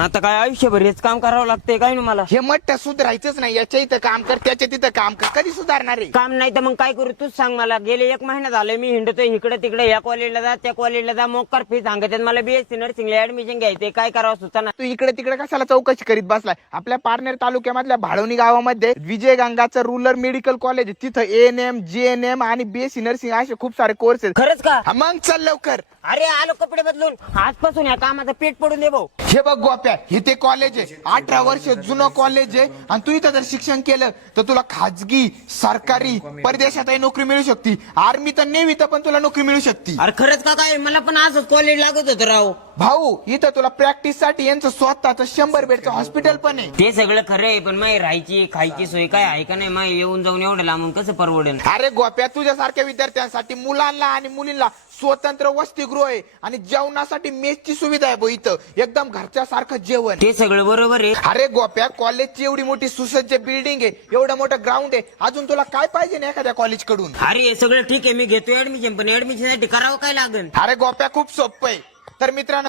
आता काय आयुष्यभर हेच काम करावं लागतंय काय ना मला. हे मट्ट सुधारायचंच नाही, याच्या इथं काम कर त्याच्या तिथं काम कर, कधी सुधारणार आहे? काम नाही तर मग काय करू तूच सांग मला. गेले 1 महिना झाले मी हिंडतोय इकडे तिकडे, या कॉलेजला जा त्या कॉलेजला जा, मोकार फी सांगतात मला. बीएससी नर्सिंगला ऍडमिशन घ्यायचंय, काय करावं सुचना. तू इकडे तिकडे कशाला चौकशी करीत बसलाय? आपल्या पारनेर तालुक्यामधल्या भाडवणी गावामध्ये विजय गंगाचं रूरल मेडिकल कॉलेज आहे. तिथं ANM GNM आणि बीएससी नर्सिंग असे खूप सारे कोर्स आहेत. खरंच का? मग चल लवकर. अरे आलो कपडे बदलून, आजपासून या कामाचं पेट पडून दे भाऊ. हे बघ गोप्या, हे ते कॉलेज आहे, 18 वर्ष जुनं कॉलेज आहे. आणि तू इथं जर शिक्षण केलं तर तुला खाजगी सरकारी परदेशातही नोकरी मिळू शकते. आर्मी तर नेव्ही पण तुला नोकरी मिळू शकते. अरे खरंच का? काय मला पण असंच कॉलेज लागत होतं राव. भाऊ इथं तुला प्रॅक्टिस साठी यांचं स्वतःच 100 बेडचं हॉस्पिटल पण आहे. ते सगळं खरं आहे, पण माही राहायची खायची सोय काय आहे का नाही? माही येऊन जाऊन एवढं लांबून कसं परवडेल? अरे गोप्या, तुझ्यासारख्या विद्यार्थ्यांसाठी मुलांना आणि मुलींना स्वतंत्र वसतिगृह आहे आणि जेवणासाठी मेसची सुविधा आहे. भाऊ इथं एकदम घरच्या सारखं जेवण. ते सगळं बरोबर आहे. अरे गोप्या, कॉलेजची एवढी मोठी सुसज्ज बिल्डिंग आहे, एवढं मोठं ग्राउंड आहे, अजून तुला काय पाहिजे ना एखाद्या कॉलेज कडून? अरे हे सगळं ठीक आहे, मी घेतो ऍडमिशन, पण ऍडमिशन साठी करावं काय लागेल? अरे गोप्या, खूप सोपं आहे. तर मित्रांनो,